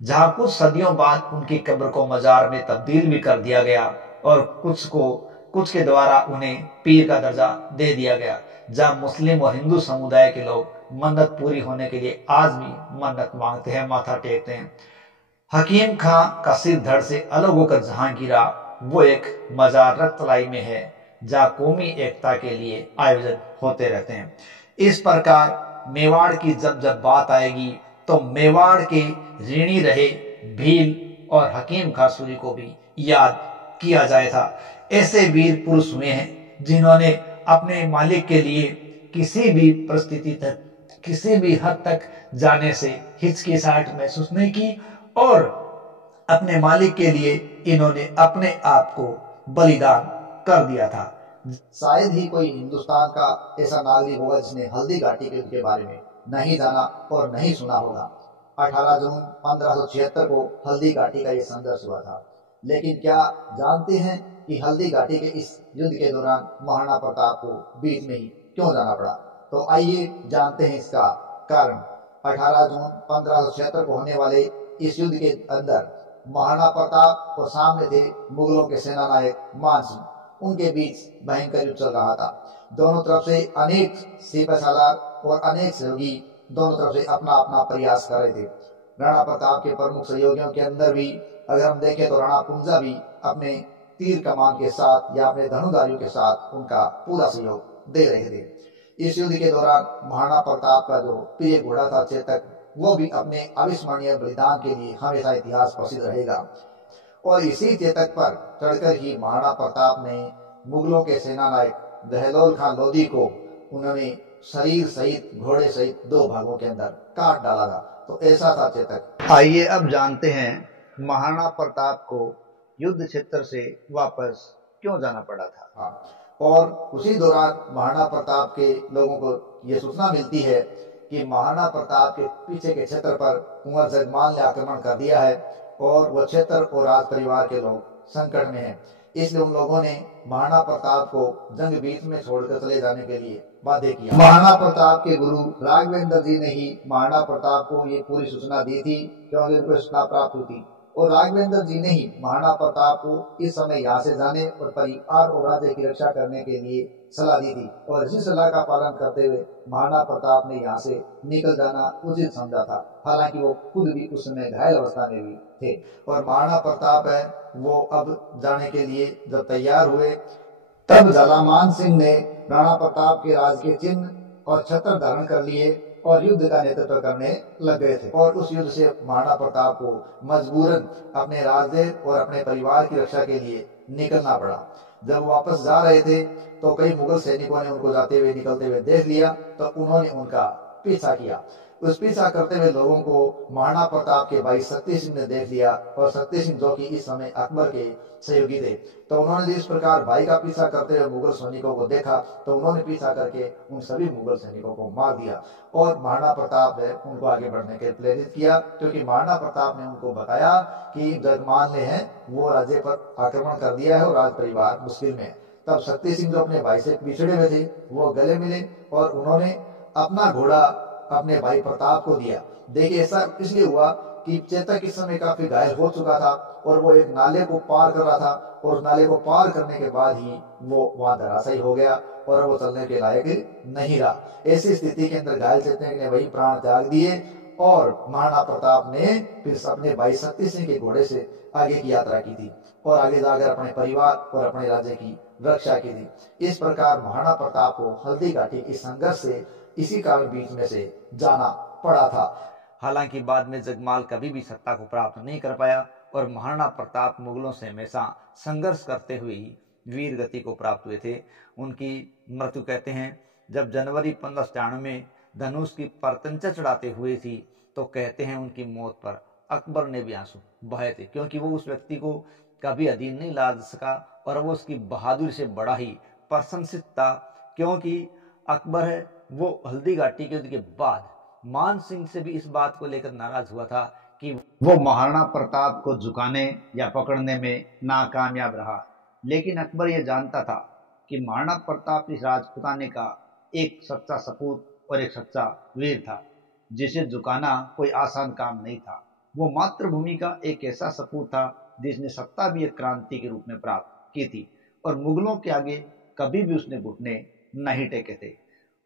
जहां कुछ सदियों बाद उनकी कब्र को मजार में तब्दील भी कर दिया गया और कुछ के द्वारा उन्हें पीर का दर्जा दे दिया गया। जहां मुस्लिम और हिंदू समुदाय के लोग मन्नत पूरी होने के लिए आज भी मन्नत मांगते हैं, माथा टेकते हैं। हकीम खां का सिर धड़ से अलग होकर जहां गिरा वो एक मजार रक्तलाई में है जहां कौमी एकता के लिए आयोजन होते रहते हैं। इस प्रकार मेवाड़ की जब बात आएगी तो मेवाड़ के ऋणी रहे भील और हकीम खां सूरी को भी याद किया जाए था। ऐसे वीर पुरुष हुए हैं जिन्होंने अपने मालिक के लिए किसी भी परिस्थिति तक, किसी भी हद तक जाने से हिचकिचाहट महसूस नहीं की और अपने मालिक के लिए इन्होंने अपने आप को बलिदान कर दिया था। शायद ही कोई हिंदुस्तान का ऐसा नागरिक होगा जिसने हल्दी घाटी के युद्ध के बारे में नहीं जाना और नहीं सुना होगा। 18 जून 1576 को हल्दी घाटी का ये संघर्ष हुआ था। लेकिन क्या जानते हैं कि हल्दी घाटी के इस युद्ध के दौरान महाराणा प्रताप को बीच में ही क्यों जाना पड़ा? तो आइए जानते हैं इसका कारण। 18 जून 1576 को होने वाले इस युद्ध के अंदर महाराणा प्रताप को सामने थे मुगलों के सेनानायक मान सिंह। उनके बीच भयंकर युद्ध चल रहा था। दोनों तरफ से अनेक सिपह सालार और अनेक सहयोगी दोनों तरफ से अपना अपना प्रयास कर रहे थे। राणा प्रताप के प्रमुख सहयोगियों के अंदर भी अगर हम देखें तो राणा कुंजा भी अपने तीर कमान के साथ या अपने धनुधारियों के साथ उनका पूरा सहयोग दे रहे थे। इस युद्ध के दौरान महाराणा प्रताप का जो प्रिय घोड़ा था चेतक, वो भी अपने अविस्मरणीय बलिदान के लिए हमेशा इतिहास प्रसिद्ध रहेगा। और इसी चेतक पर चढ़कर ही महाराणा प्रताप ने मुगलों के सेनानायक दहलोल खान लोधी को उन्होंने शरीर सहित घोड़े सहित 2 भागों के अंदर काट डाला था। तो ऐसा था चेतक। आइए अब जानते हैं महाराणा प्रताप को युद्ध क्षेत्र से वापस क्यों जाना पड़ा था। हाँ, और उसी दौरान महाराणा प्रताप के लोगों को ये सूचना मिलती है कि महाराणा प्रताप के पीछे के क्षेत्र पर कुंवर जगमाल ने आक्रमण कर दिया है और वह क्षेत्र और राज परिवार के लोग संकट में हैं। इसलिए उन लोगों ने महाराणा प्रताप को जंग बीच में छोड़कर चले जाने के लिए बाध्य किया। महाराणा प्रताप के गुरु राघवेंद्र जी ने ही महाराणा प्रताप को ये पूरी सूचना दी थी, क्योंकि उनको सूचना प्राप्त हुई थी। और राघवेंद्र जी ने ही महाराणा प्रताप को इस समय यहाँ से जाने और परिवार और राज्य की रक्षा करने के लिए सलाह दी थी। और इसी सलाह का पालन करते हुए महाराणा प्रताप ने यहाँ से निकल जाना उचित समझा था। हालांकि वो खुद भी उस समय घायल अवस्था में भी थे। और महाराणा प्रताप है वो अब जाने के लिए जब तैयार हुए, तब झालामान सिंह ने राणा प्रताप के राज के चिन्ह और छत्र धारण कर लिए और युद्ध का नेतृत्व करने लग गए थे। और उस युद्ध से महाराणा प्रताप को मजबूरन अपने राज्य और अपने परिवार की रक्षा के लिए निकलना पड़ा। जब वापस जा रहे थे तो कई मुगल सैनिकों ने उनको जाते हुए निकलते हुए देख लिया, तो उन्होंने उनका पीछा किया। उस पीछा करते हुए लोगों को महाराणा प्रताप के भाई शक्ति सिंह ने देख लिया। और शक्ति सिंह जो कि इस समय अकबर के सहयोगी थे, तो उन्होंने इस प्रकार भाई का पीछा करते हुए मुगल सैनिकों को देखा, तो उन्होंने पीछा करके उन सभी मुगल सैनिकों को मार दिया। और महाराणा प्रताप ने उनको आगे बढ़ने के प्रेरित किया, क्योंकि महाराणा प्रताप ने उनको बताया कि जगमान ने है वो राज्य पर आक्रमण कर दिया है और राज परिवार मुश्किल में। तब शक्ति सिंह जो अपने भाई से बिछड़े हुए थे वो गले मिले और उन्होंने अपना घोड़ा अपने भाई प्रताप को दिया। देखिए ऐसा इसलिए हुआ कि चेतक इस समय काफी घायल हो चुका था और वो एक नाले को पार कर रहा था, और उस नाले को पार करने के बाद ही वो वहां धराशायी हो गया और वो चलने के लायक नहीं रहा। ऐसी स्थिति के अंदर घायल चेतक ने वही प्राण त्याग दिए और महाराणा प्रताप ने फिर अपने भाई शक्ति सिंह के घोड़े से आगे की यात्रा की थी और आगे जाकर अपने परिवार और अपने राज्य की रक्षा की थी। इस प्रकार महाराणा प्रताप को हल्दी घाटी के संघर्ष से इसी कारण बीच में से जाना पड़ा था। हालांकि बाद में जगमाल कभी भी सत्ता को प्राप्त नहीं कर पाया और महाराणा प्रताप मुगलों से हमेशा संघर्ष करते हुए ही वीर गति को प्राप्त हुए थे। उनकी मृत्यु कहते हैं जब जनवरी 1596 में धनुष की परतंचा चढ़ाते हुए थी, तो कहते हैं उनकी मौत पर अकबर ने भी आंसू बहाए थे, क्योंकि वो उस व्यक्ति को कभी अधीन नहीं ला सका और वो उसकी बहादुरी से बड़ा ही प्रशंसित था। क्योंकि अकबर है वो हल्दी घाटी के युद्ध के बाद मान सिंह से भी इस बात को लेकर नाराज हुआ था कि वो महाराणा प्रताप को झुकाने या पकड़ने में नाकामयाब रहा। लेकिन अकबर ये जानता था कि महाराणा प्रताप इस राजपुताने का एक सच्चा सपूत और एक सच्चा वीर था, जिसे झुकाना कोई आसान काम नहीं था। वो मातृभूमि का एक ऐसा सपूत था जिसने सत्ता भी एक क्रांति के रूप में प्राप्त की थी और मुगलों के आगे कभी भी उसने घुटने नहीं टेके थे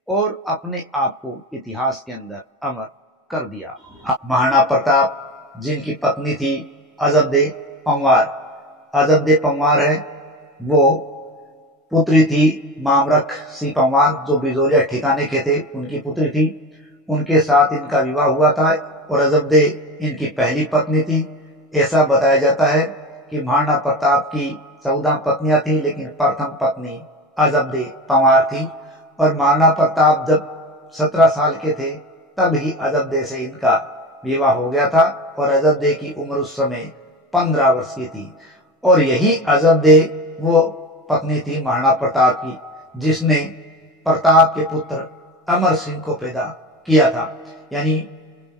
और अपने आप को इतिहास के अंदर अमर कर दिया। महाराणा प्रताप जिनकी पत्नी थी अजबदे पंवार, अजबदे पंवार है वो पुत्री थी मामरख सिंह पंवार जो बिजोलिया ठिकाने के थे, उनकी पुत्री थी। उनके साथ इनका विवाह हुआ था और अजबदे इनकी पहली पत्नी थी। ऐसा बताया जाता है कि महाराणा प्रताप की 14 पत्नियां थी, लेकिन प्रथम पत्नी अजबदे पंवार थी। और महाराणा प्रताप जब 17 साल के थे तब ही अजबदे से इनका विवाह हो गया था और अजबदे की उम्र उस समय 15 वर्ष की थी। और यही अजब दे वो पत्नी थी महाराणा प्रताप की, जिसने प्रताप के पुत्र अमर सिंह को पैदा किया था। यानी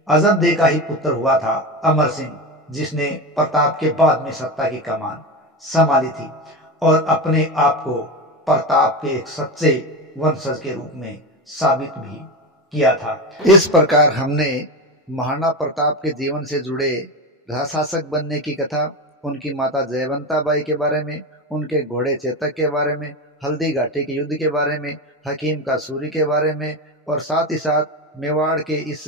अजब दे का ही पुत्र हुआ था अमर सिंह, जिसने प्रताप के बाद में सत्ता की कमान संभाली थी और अपने आप को प्रताप के एक सच्चे वंशज के रूप में साबित भी किया था। इस प्रकार हमने महाराणा प्रताप के जीवन से जुड़े शासक बनने की कथा, उनकी माता जयवंता बाई के बारे में, उनके घोड़े चेतक के बारे में, हल्दी घाटी के युद्ध के बारे में, हकीम का सूरी के बारे में, और साथ ही साथ मेवाड़ के इस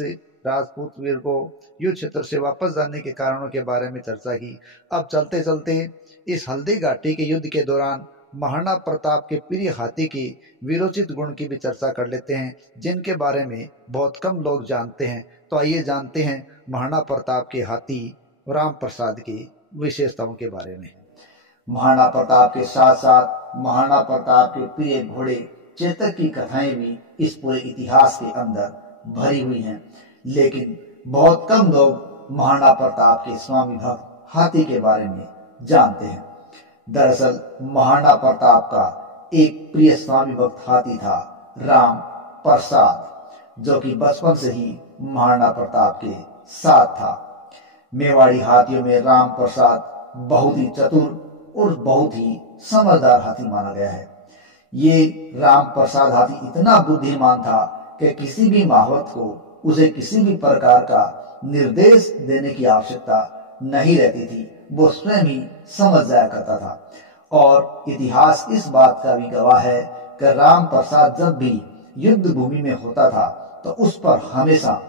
राजपूत वीर को युद्ध क्षेत्र से वापस जाने के कारणों के बारे में चर्चा की। अब चलते चलते इस हल्दी घाटी के युद्ध के दौरान महाराणा प्रताप के प्रिय हाथी की वीरोचित गुण की भी चर्चा कर लेते हैं, जिनके बारे में बहुत कम लोग जानते हैं। तो आइए जानते हैं महाराणा प्रताप के हाथी राम प्रसाद की विशेषताओं के बारे में। महाराणा प्रताप के साथ साथ महाराणा प्रताप के प्रिय घोड़े चेतक की कथाएं भी इस पूरे इतिहास के अंदर भरी हुई हैं, लेकिन बहुत कम लोग महाराणा प्रताप के स्वामी भक्त हाथी के बारे में जानते हैं। दरअसल महाराणा प्रताप का एक प्रिय स्वामी भक्त हाथी था राम प्रसाद, जो कि बचपन से ही महाराणा प्रताप के साथ था। मेवाड़ी हाथियों में राम प्रसाद बहुत ही चतुर और बहुत ही समझदार हाथी माना गया है। ये राम प्रसाद हाथी इतना बुद्धिमान था कि किसी भी महावत को उसे किसी भी प्रकार का निर्देश देने की आवश्यकता नहीं रहती थी, वो स्वयं ही समझ जाया करता था। और इतिहास इस बात का भी गवाह है कि राम प्रसाद जब भी युद्ध भूमि में होता था तो उस पर हमेशा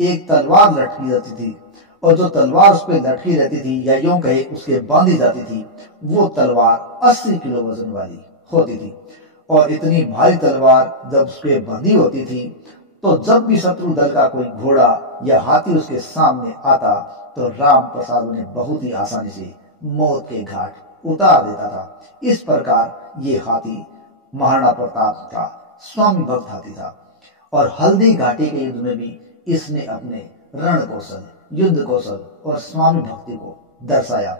एक तलवार लटकी रहती थी, और जो तलवार उस पर लटकी रहती थी या यूं कहे उसके बांधी जाती थी, वो तलवार 80 किलो वजन वाली होती थी। और इतनी भारी तलवार जब उसके बंधी होती थी तो जब भी शत्रु दल का कोई घोड़ा या हाथी उसके सामने आता तो राम प्रसाद उन्हें बहुत ही आसानी से मौत के घाट उतार देता था। इस प्रकार ये हाथी महाराणा प्रताप का स्वामी भक्त हाथी था। और हल्दी घाटी के युद्ध में भी इसने अपने रण कौशल, युद्ध कौशल और स्वामी भक्ति को दर्शाया।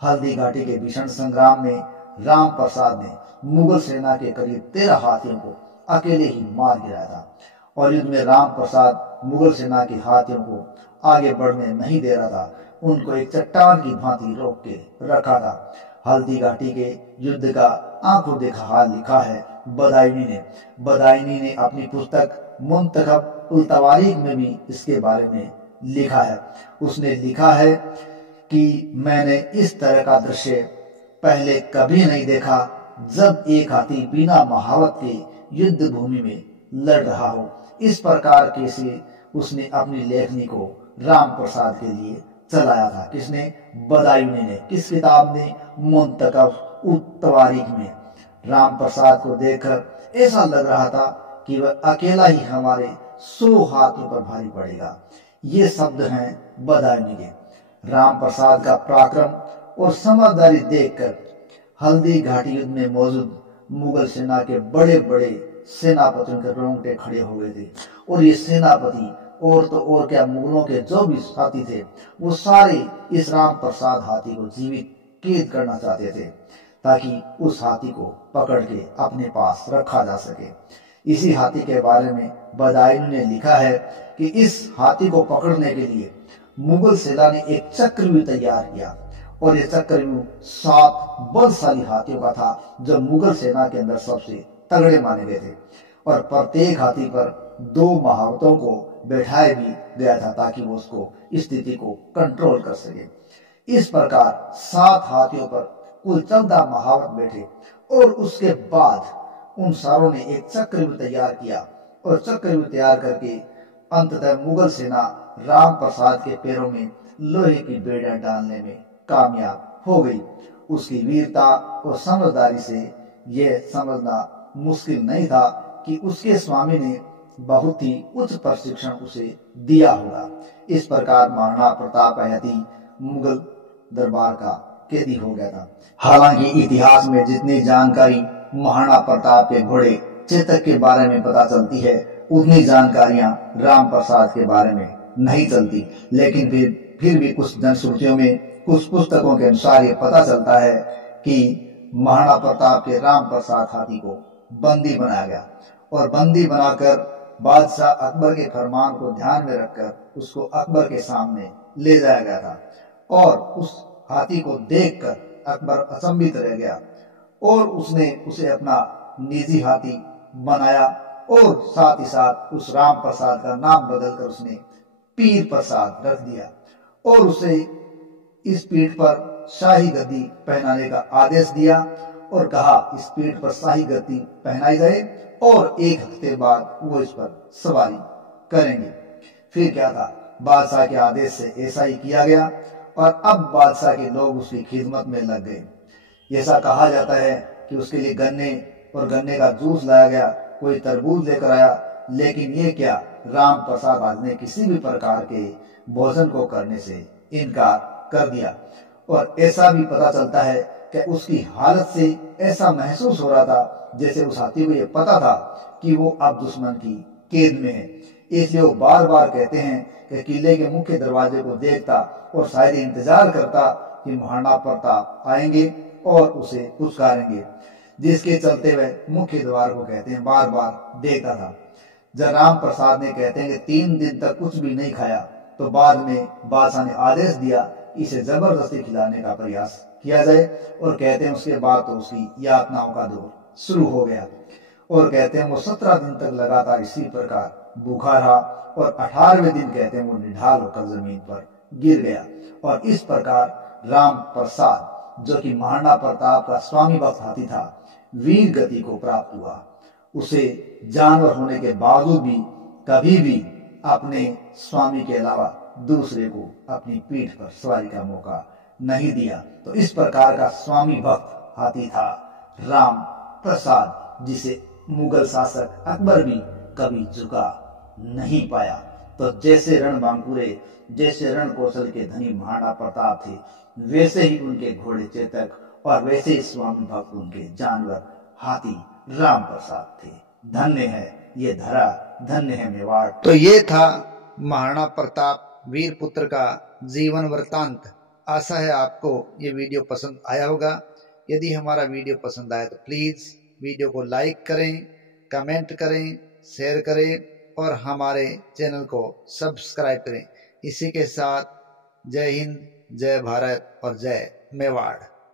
हल्दी घाटी के भीषण संग्राम में राम प्रसाद ने मुगल सेना के करीब 13 हाथियों को अकेले ही मार गिराया था। और युद्ध में राम प्रसाद मुगल सेना के हाथियों को आगे बढ़ने नहीं दे रहा था, उनको एक चट्टान की भांति रोक के रखा था। हल्दी घाटी के युद्ध का आंखों देखा हाल लिखा है बदायूनी ने अपनी पुस्तक मुंतखब उल तवारीख में भी इसके बारे में लिखा है। उसने लिखा है कि मैंने इस तरह का दृश्य पहले कभी नहीं देखा, जब एक हाथी बिना महावत के युद्ध भूमि में लड़ रहा हो। इस प्रकार के से उसने अपनी लेखनी को राम प्रसाद के लिए चलाया था। किसने? बदायूनी ने। किस किताब ने? मुंतखब उल तवारीख में। राम प्रसाद को देखकर ऐसा लग रहा था कि वह अकेला ही हमारे 100 हाथियों पर भारी पड़ेगा। ये शब्द हैं बदायूनी के। राम प्रसाद का पराक्रम और समझदारी देखकर हल्दी घाटी युद्ध में मौजूद मुगल सेना के बड़े बड़े सेनापतियों के रोंगटे खड़े हो गए थे। और ये सेनापति और तो और क्या, मुगलों के जो भी साथी थे वो सारे इस राम प्रसाद हाथी को जीवित कैद करना चाहते थे, ताकि उस हाथी को पकड़ के अपने पास रखा जा सके। इसी हाथी के बारे में बदायूनी ने लिखा है कि इस हाथी को पकड़ने के लिए मुगल सेना ने एक चक्रव्यूह तैयार किया, और ये चक्रव्यूह 7 बलशाली हाथियों का था, जो मुगल सेना के अंदर सबसे तगड़े माने गए थे। और प्रत्येक हाथी पर 2 महावतों को बैठाया भी गया था, ताकि वो उसको स्थिति को कंट्रोल कर सके। इस प्रकार 7 हाथियों पर कुल 14 महावत बैठे, और उसके बाद उन सारों ने एक चक्रव्यूह तैयार किया, और चक्रव्यूह तैयार करके अंततः मुगल सेना राम प्रसाद के पैरों में लोहे की बेड़ियां डालने में कामयाब हो गई। उसकी वीरता और समझदारी से यह समझना मुश्किल नहीं था कि उसके स्वामी ने बहुत ही उच्च प्रशिक्षण उसे दिया होगा। इस प्रकार महाराणा प्रताप का हाथी मुगल दरबार का कैदी हो गया था। हालांकि इतिहास में जितनी जानकारी महाराणा प्रताप के घोड़े चेतक के बारे में पता चलती है, उतनी जानकारियां राम प्रसाद के बारे में नहीं चलती। लेकिन फिर भी कुछ जनश्रुतियों में कुछ पुस्तकों के अनुसार ये पता चलता है कि महाराणा प्रताप के राम प्रसाद हाथी को बंदी बनाया गया और बंदी बनाकर बादशाह अकबर के फरमान को ध्यान में रखकर उसको अकबर के सामने ले जाया गया था और उस हाथी को देखकर अकबर अचंभित रह गया और उसने उसे अपना निजी हाथी बनाया और साथ ही साथ उस राम प्रसाद का नाम बदलकर उसने पीर प्रसाद रख दिया और उसे इस पीठ पर शाही गद्दी पहनाने का आदेश दिया और कहा इस पीठ पर शाही गद्दी पहनाई जाए और 1 हफ्ते बाद वो इस पर सवारी करेंगे। फिर क्या था, बादशाह के आदेश से ऐसा ही किया गया और अब बादशाह के लोग उसकी खिदमत में लग गए। ऐसा कहा जाता है कि उसके लिए गन्ने और गन्ने का जूस लाया गया, कोई तरबूज लेकर आया, लेकिन ये क्या, राम प्रसाद आज ने किसी भी प्रकार के भोजन को करने से इनकार कर दिया। और ऐसा भी पता चलता है कि उसकी हालत से ऐसा महसूस हो रहा था जैसे उस हाथी को ये पता था कि वो अब दुश्मन की कैद में है। इसलिए वो बार बार कहते हैं कि किले के मुख्य दरवाजे को देखता और शायद इंतजार करता कि महाराणा प्रताप आएंगे और उसे पुचकारेंगे, जिसके चलते वह मुख्य द्वार को कहते हैं बार बार देखता था। जब राम प्रसाद ने कहते हैं कि 3 दिन तक कुछ भी नहीं खाया तो बाद में बादशाह ने आदेश दिया इसे जबरदस्ती खिलाने का प्रयास किया जाए और कहते हैं उसके बाद तो उसकी यातनाओं का दौर शुरू हो गया और कहते हैं वो 17 दिन तक लगातार इसी प्रकार भूखा रहा और 18वें दिन कहते हैं वो निढाल होकर जमीन पर गिर गया। और इस प्रकार राम प्रसाद जो कि महाराणा प्रताप का स्वामी भक्त हाथी था वीर गति को प्राप्त हुआ। उसे जानवर होने के बावजूद भी कभी भी अपने स्वामी के अलावा दूसरे को अपनी पीठ पर सवारी का मौका नहीं दिया। तो इस प्रकार का स्वामी भक्त हाथी था राम प्रसाद, जिसे मुगल शासक अकबर भी कभी झुका नहीं पाया। तो जैसे रणबांकुरे, जैसे रण कौशल के धनी महाराणा प्रताप थे, वैसे ही उनके घोड़े चेतक और वैसे ही स्वामी भक्त उनके जानवर हाथी राम प्रसाद थे। धन्य है ये धरा, धन्य है मेवाड़। तो ये था महाराणा प्रताप वीर पुत्र का जीवन वृत्तांत। आशा है आपको ये वीडियो पसंद आया होगा। यदि हमारा वीडियो पसंद आए तो प्लीज़ वीडियो को लाइक करें, कमेंट करें, शेयर करें और हमारे चैनल को सब्सक्राइब करें। इसी के साथ जय हिंद, जय भारत और जय मेवाड़।